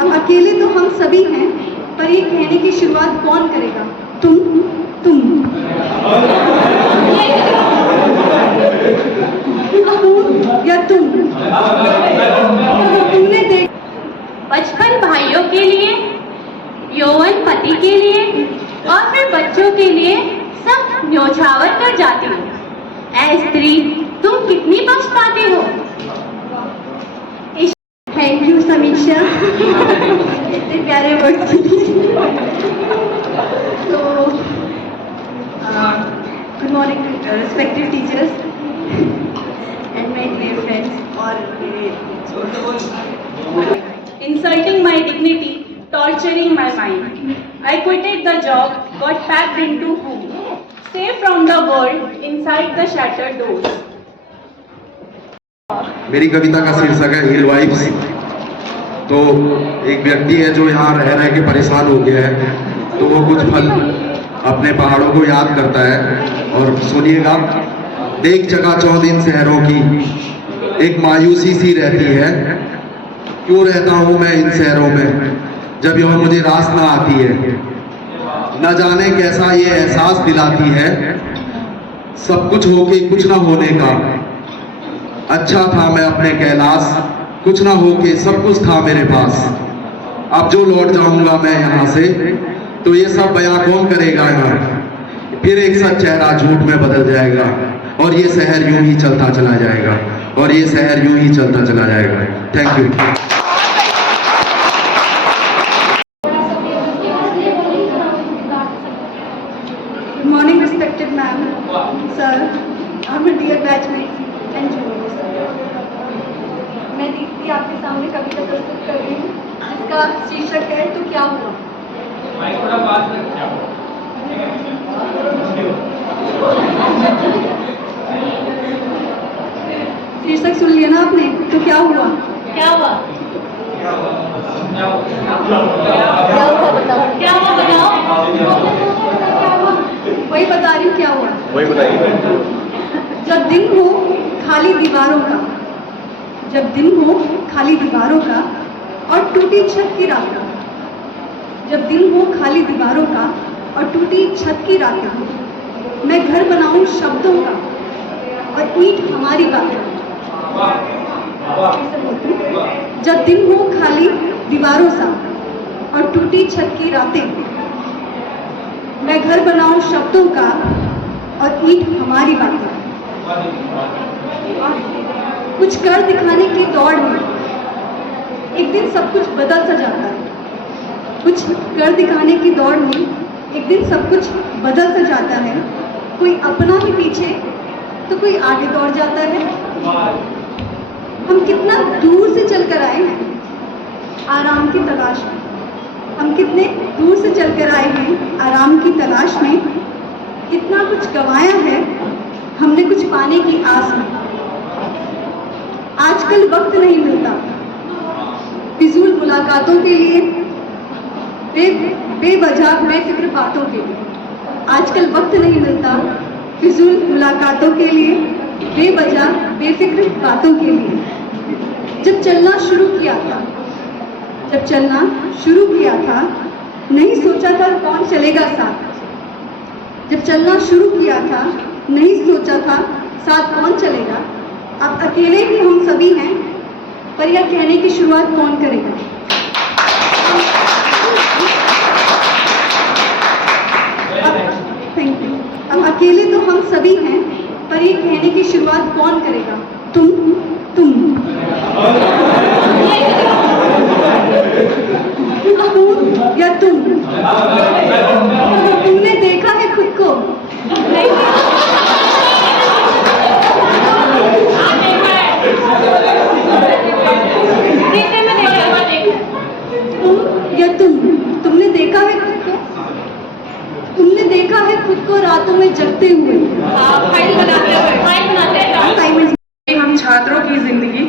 अब अकेले तो हम सभी हैं, पर ये कहने की शुरुआत कौन करेगा? तुम या तुम? तुमने देख बचपन भाइयों के लिए, यौवन पति के लिए और फिर बच्चों के लिए सब न्योछावर कर जाती हो। ऐ स्त्री, तुम कितनी बख्श पाते हो। थैंक यू समीक्षा, इतने प्यारे वर्ड्स के लिए। तो good morning respected teachers and my dear friends और मेरे Insulting my dignity, torturing my mind. I quitted the job, got packed into home, safe from the world inside the shattered doors. मेरी कविता का शीर्षक है हिल vibes. तो एक व्यक्ति है जो यहाँ रह के परेशान हो गया है, तो वो कुछ पल अपने पहाड़ों को याद करता है। और सुनिएगा, देख चकाचौंध इन शहरों की एक मायूसी सी रहती है। क्यों रहता हूँ मैं इन शहरों में जब यह मुझे रास ना आती है। न जाने कैसा ये एहसास दिलाती है, सब कुछ होके कुछ ना होने का। अच्छा था मैं अपने कैलाश, कुछ ना होके सब कुछ था मेरे पास। अब जो लौट जाऊंगा मैं यहाँ से, तो ये सब बयां कौन करेगा यहाँ। फिर एक सच चेहरा झूठ में बदल जाएगा, और ये शहर यूं ही चलता चला जाएगा, और ये शहर यूं ही चलता चला जाएगा। Thank you. Good morning, respected ma'am, sir, our dear batchmates and juniors. मैं दीप्ति आपके सामने कविता प्रस्तुत कर रही हूँ, जिसका शीर्षक है तो क्या हुआ। शीर्षक सुन लिया ना आपने? तो क्या हुआ? क्या हुआ? बताओ। क्या हुआ बताओ। वही बता रही हूँ क्या हुआ। वही बताइए। जब दिन हो खाली दीवारों का, जब दिन हो खाली दीवारों का और टूटी छत की रातें, जब दिन हो खाली दीवारों का और टूटी छत की रातें हो, मैं घर बनाऊं शब्दों का और ईंट हमारी बातें। जब दिन हो खाली दीवारों सा और टूटी छत की रातें, मैं घर बनाऊं शब्दों का और ईंट हमारी बातें। कुछ कर दिखाने की दौड़ में एक दिन सब कुछ बदल सा जाता है। कुछ कर दिखाने की दौड़ में एक दिन सब कुछ बदल सा जाता है। कोई अपना ही पीछे तो कोई आगे दौड़ जाता है। हम कितना दूर से चलकर आए हैं आराम की तलाश में। हम कितने दूर से चलकर आए हैं आराम की तलाश में। इतना कुछ गंवाया है हमने कुछ पाने की आस में। आजकल वक्त नहीं मिलता फिजूल मुलाकातों के लिए, बेवजह बेफिक्र बातों के लिए। आजकल वक्त नहीं मिलता फिजूल मुलाकातों के लिए, बेवजह बेफिक्र बातों के लिए। जब चलना शुरू किया था, जब चलना शुरू किया था, नहीं सोचा था कौन चलेगा साथ। जब चलना शुरू किया था, नहीं सोचा था साथ कौन चलेगा। अब अकेले ही हम सभी हैं, पर यह कहने की शुरुआत कौन करेगा। Thank you. अब अकेले तो हम सभी हैं, पर यह कहने की शुरुआत कौन करेगा। तुम या तुम? तुमने देखा है खुद को? तुमने देखा है खुद को? तुमने देखा है खुद को रातों में जगते हुए, फाइल बनाते हुए। हम छात्रों की जिंदगी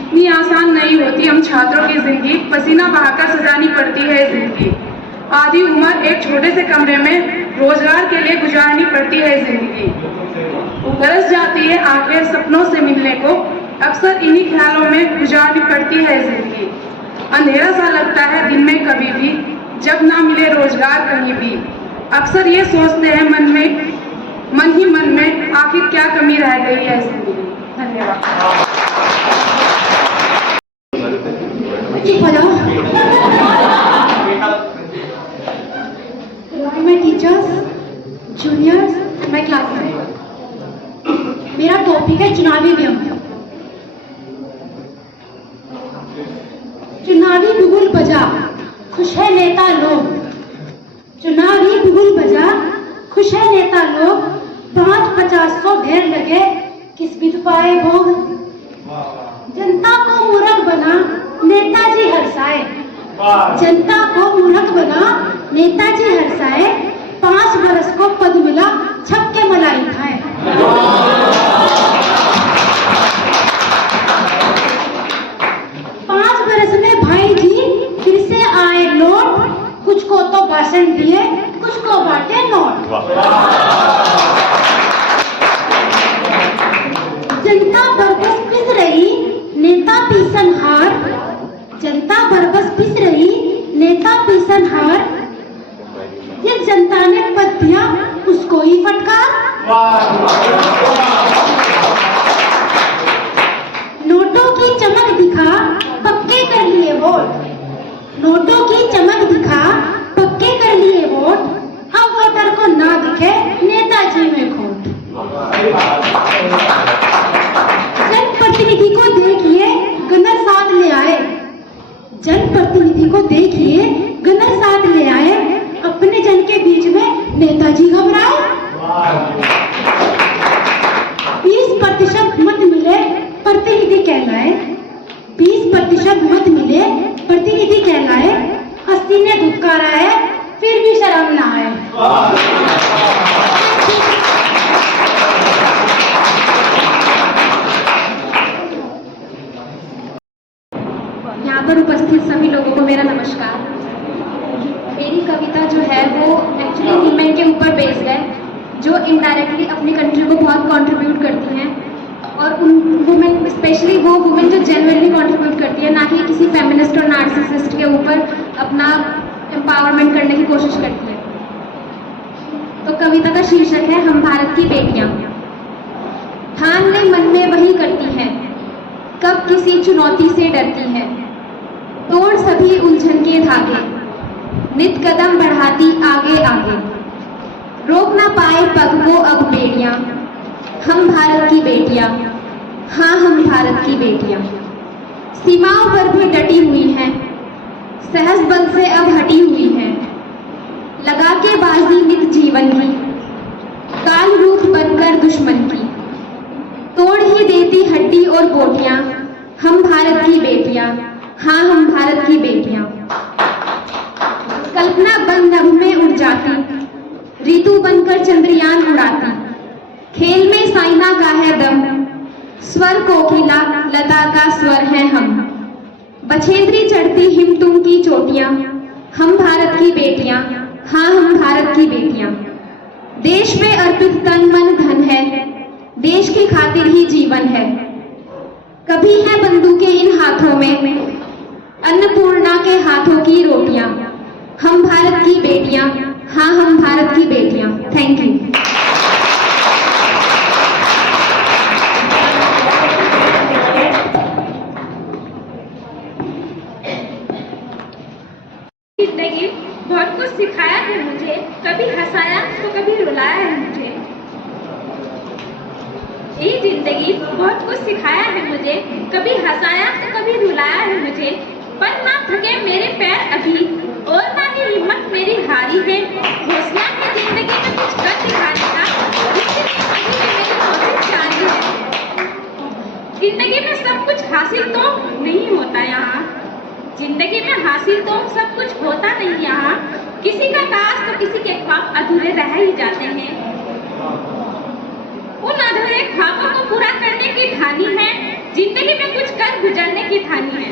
इतनी आसान नहीं होती। हम छात्रों की जिंदगी पसीना बहाकर सजानी पड़ती है। जिंदगी आधी उम्र एक छोटे से कमरे में रोजगार के लिए गुजारनी पड़ती है। जिंदगी बरस जाती है आंखें सपनों से मिलने को, अक्सर इन्हीं ख्यालों में गुजारनी पड़ती अंधेरा सा लगता है दिन में कभी भी, जब ना मिले रोजगार कहीं भी। अक्सर ये सोचते हैं मन ही मन में, आखिर क्या कमी रह गई है जिंदगी। धन्यवाद। चुप हो जाओ। My teachers, juniors, and my classmates. मेरा टॉपिक है चुनावी व्यंग। चुनावी बिगुल बजा, खुश है नेता लोग। चुनावी बिगुल बजा, खुश है नेता लोग। 5-50 ढेर लगे, किस विध पाए भोग। जनता को मूर्ख बना नेताजी हर्षाए। जनता को मूर्ख बना नेताजी हर्षाए। 5 बरस को पद मिला, छप के मलाई खाए। भाई जी फिर से आए लौट, कुछ को तो भाषण दिए, कुछ को बांटे नोट। जनता बरबस पिस रही, नेता पीसन हार। जनता बरबस पिस रही, नेता पीसन हार। जिस जनता ने पद दिया, उसको ही फटकार। नोटों की चमक दिखा, पक्के कर लिए वोट। नोटों की चमक दिखा, पक्के कर लिए वोट। अब वोटर को ना दिखे नेताजी में खोट। जनप्रतिनिधि को देखिए, गनर साथ ले आए। जनप्रतिनिधि को देखिए, गनर साथ ले आए। अपने जन के बीच में नेताजी घबराए। 20% मत मिले, प्रतिनिधि कहलाए। 20% मत मिले, प्रतिनिधि कहलाए। 80 ने धुतकारा है, फिर भी शर्म ना आए। यहाँ पर उपस्थित सभी लोगों को मेरा नमस्कार। मेरी कविता जो है वो एक्चुअली वुमेन के ऊपर बेस्ड है, जो इनडायरेक्टली अपनी कंट्री को बहुत कंट्रीब्यूट करती हैं, और उन वुमेन, स्पेशली वो वुमेन जो जेन्युइनली कंट्रीब्यूट करती है, ना कि किसी फेमिनिस्ट और नार्सिसिस्ट के ऊपर अपना एम्पावरमेंट करने की कोशिश करती है। तो कविता का शीर्षक है हम भारत की बेटियां। ठान ले मन में वही करती है, कब किसी चुनौती से डरती है। तोड़ सभी उलझन के धागे, नित कदम बढ़ाती आगे आगे। रोक ना पाए पग को अब बेड़ियां, हम भारत की बेटियां, हाँ हम भारत की बेटियां। सीमाओं पर भी डटी हुई हैं, सहज बल से अब हटी हुई हैं। लगा के बाजी नित जीवन की, काल रूप बनकर दुश्मन की। तोड़ ही देती हड्डी और बोटियां, हम भारत की बेटियां, हाँ हम भारत की बेटियां। कल्पना बन नभ में उड़ जाती, ऋतु बनकर चंद्रयान उड़ाती। खेल में साइना का है दम, स्वर कोकिला लता का स्वर है हम। बछेंद्री चढ़ती हिमतुम की चोटियां, हम भारत की बेटियां, हाँ हम भारत की बेटियां। देश में अर्पित तन मन धन है, देश की खातिर ही जीवन है। कभी है बंदूकें इन हाथों में, अन्नपूर्णा के हाथों की रोटियां। हम भारत की बेटियां, हाँ हम भारत की बेटियां। Thank you. जिंदगी बहुत कुछ सिखाया है मुझे, कभी हंसाया तो कभी रुलाया है मुझे। ये जिंदगी बहुत कुछ सिखाया है मुझे, कभी हंसाया तो कभी रुलाया है मुझे। पर ना थके मेरे पैर अभी, और ना ही हिम्मत मेरी हारी है। हौसला है जिंदगी में कुछ कर दिखाने का, मेरी कोशिश जारी है। जिंदगी में सब कुछ हासिल तो नहीं होता यहाँ, जिंदगी में हासिल तो सब कुछ होता नहीं यहाँ। किसी का काश तो किसी के ख्वाब अधूरे रह ही जाते हैं। उन अधूरे ख्वाबों को पूरा करने की ठानी है, जिंदगी में कुछ कर गुजरने की ठानी है।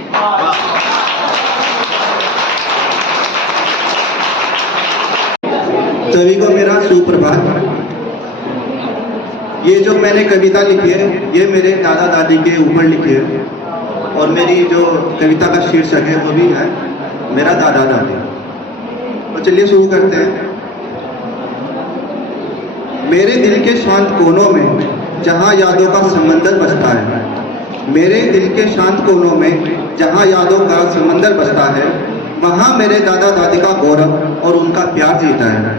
सभी को मेरा सुप्रभात। ये जो मैंने कविता लिखी है, ये मेरे दादा दादी के ऊपर लिखी है, और मेरी जो कविता का शीर्षक है वो भी है मेरा दादा दादी। तो चलिए शुरू करते हैं। मेरे दिल के शांत कोनों में जहाँ यादों का समंदर बसता है, मेरे दिल के शांत कोनों में जहाँ यादों का समंदर बसता है, वहाँ मेरे दादा दादी का गौरव और उनका प्यार जीता है।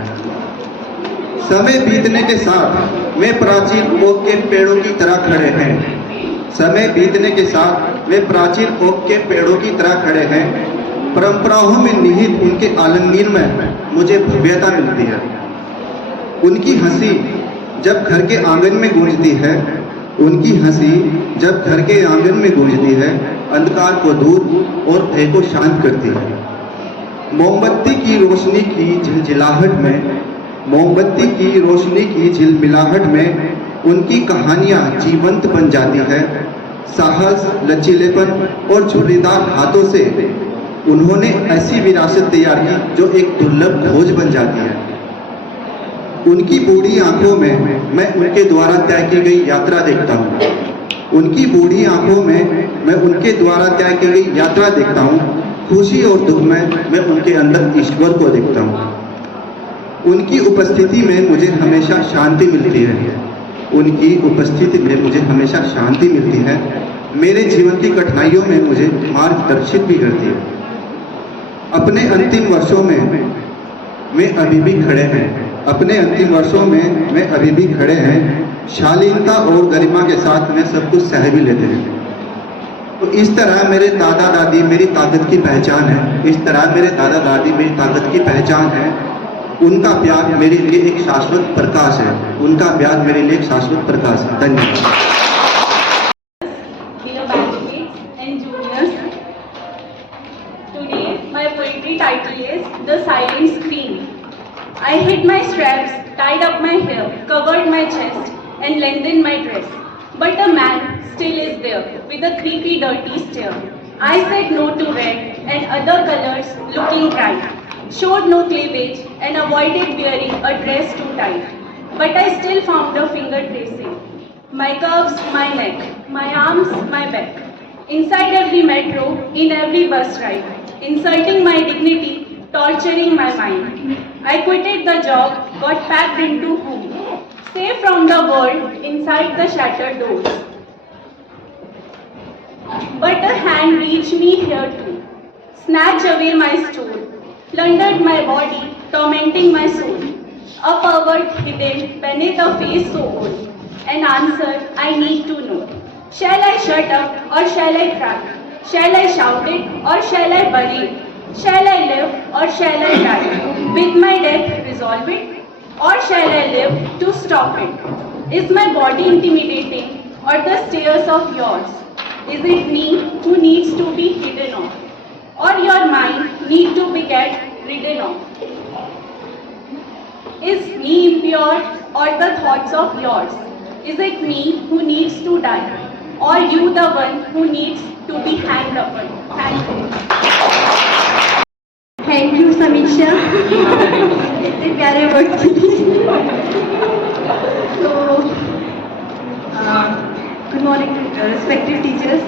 समय बीतने के साथ वे प्राचीन ओक के पेड़ों की तरह खड़े हैं। समय बीतने के साथ वे प्राचीन ओक के पेड़ों की तरह खड़े हैं। परंपराओं में निहित उनके आलिंगन में मुझे भव्यता मिलती है। उनकी हंसी जब घर के आंगन में गूंजती है, उनकी हंसी जब घर के आंगन में गूंजती है, अंधकार को दूर और भय को शांत करती है। मोमबत्ती की रोशनी की झिलमिलाहट में, मोमबत्ती की रोशनी की झिलमिलाहट में उनकी कहानियां जीवंत बन जाती है। साहस, लचीलेपन और झुर्रीदार हाथों से उन्होंने ऐसी विरासत तैयार की जो एक दुर्लभ खोज बन जाती है। उनकी बूढ़ी आंखों में मैं उनके द्वारा तय की गई यात्रा देखता हूँ। उनकी बूढ़ी आंखों में मैं उनके द्वारा तय की गई यात्रा देखता हूँ। खुशी और दुख में मैं उनके अंदर ईश्वर को देखता हूँ। उनकी उपस्थिति में मुझे हमेशा शांति मिलती है। उनकी उपस्थिति में मुझे हमेशा शांति मिलती है। मेरे जीवन की कठिनाइयों में मुझे मार्गदर्शित भी करती है। अपने अंतिम वर्षों में वे अभी भी खड़े हैं। अपने अंतिम वर्षों में वे अभी भी खड़े हैं। शालीनता और गरिमा के साथ में सब कुछ सह भी लेते हैं। तो इस तरह मेरे दादा दादी मेरी ताकत की पहचान है। इस तरह मेरे दादा दादी मेरी ताकत की पहचान है। उनका प्यार मेरे लिए एक शाश्वत प्रकाश है। उनका प्यार मेरे लिए एक शाश्वत प्रकाश है। धन्यवाद। Dear batchmates and juniors, today my poetry title is The Silent Scream. I hid my straps, tied up my hair, covered my chest and lengthened my dress. But a man still is there with a creepy, dirty stare. I said no to red and other colors looking bright, showed no cleavage and avoided wearing a dress too tight. But I still found a finger tracing my curves, my neck, my arms, my back. Inside every metro, in every bus ride, insulting my dignity, torturing my mind. I quitted the job, got packed into home, safe from the world inside the shattered doors. But a hand reached me here too, snatched away my stool, plundered my body, tormenting my soul. A pervert hidden beneath a face so old. An answer I need to know. Shall I shut up or shall I cry? Shall I shout it or shall I bury it? Shall I live or shall I die? With my death resolve it or shall I live to stop it? Is my body intimidating or the stares of yours? Is it me who needs to be hidden off? Or your mind need to be get ridden off? Is me impure or the thoughts of yours? Is it me who needs to die? Or you the one who needs to be hanged upon? Thank you. Thank you Samiksha इतने प्यारे words के लिए। तो good morning to respected teachers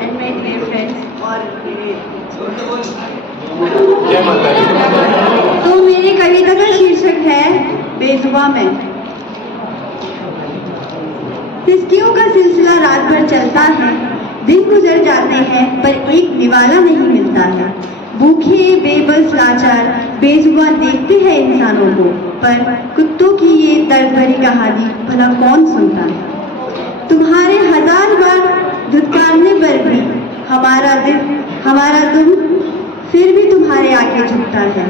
and my dear friends. और तो मेरी कविता का शीर्षक है बेजुबां मैं। सिसकियों का सिलसिला रात भर चलता है, दिन गुजर जाते हैं पर एक निवाला नहीं मिलता है। भूखे बेबस लाचार बेजुबां देखते हैं इंसानों को, पर कुत्तों की ये दर्द भरी कहानी भला कौन सुनता है। तुम्हारे हजार बार धुतकारने पर भी हमारा तुम फिर भी तुम्हारे आगे झुकता है।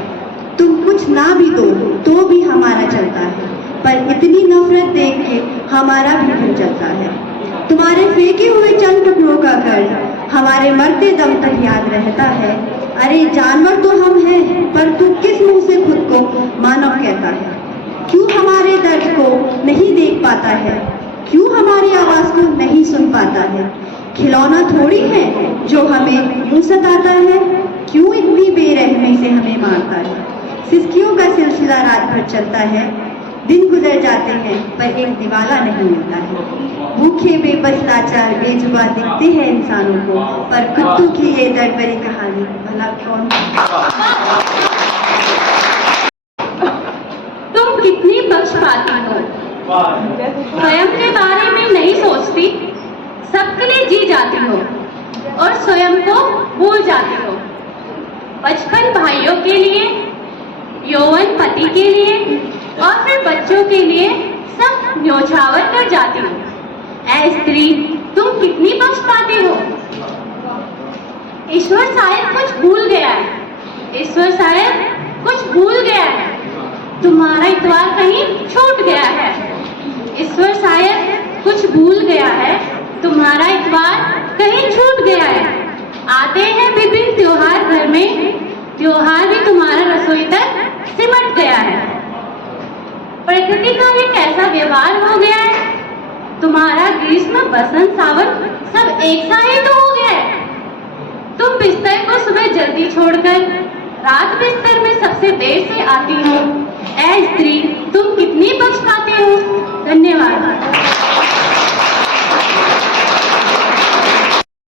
तुम कुछ ना भी दो तो भी हमारा चलता है, पर इतनी नफरत देख के हमारा भी दिल चलता है। तुम्हारे फेंके हुए चंद टुकड़ों का कर्ज हमारे मरते दम तक याद रहता है। अरे जानवर तो हम हैं, पर तू किस मुंह से खुद को मानव कहता है। क्यों हमारे दर्द को नहीं देख पाता है, क्यों हमारी आवाज को नहीं सुन पाता है। खिलौना थोड़ी है जो हमें यूं सताता है, क्यों इतनी बेरहमी से हमें मारता है। सिसकियों का सिलसिला रात भर चलता है, दिन गुजर जाते हैं पर एक दिवाला नहीं मिलता है। भूखे बेबस लाचार बेजुबान दिखते हैं इंसानों को, पर कुत्तों की ये दर्द भरी कहानी भला कौन। तुम कितनी पक्षपाती हो, स्वयं के बारे में नहीं सोचती, सबके लिए जी जाती हो और स्वयं को भूल जाती हो। बचपन भाइयों के लिए, यौवन पति के लिए और फिर बच्चों के लिए सब न्योछावर कर जाती हो। ऐ स्त्री, तुम कितनी पक्षपाती हो। ईश्वर शायद कुछ भूल गया है, ईश्वर शायद कुछ भूल गया है, तुम्हारा इतवार कहीं छूट गया है। ईश्वर शायद कुछ भूल गया है, तुम्हारा इतवार कहीं छूट गया है। आते हैं विभिन्न त्योहार घर में, त्योहार भी तुम्हारा रसोई तक सिमट गया है। प्रकृति का ये कैसा व्यवहार हो गया है, तुम्हारा ग्रीष्म बसंत सावन सब एक सा ही तो हो गया है। तुम बिस्तर को सुबह जल्दी छोड़कर रात बिस्तर में सबसे देर से आती हो।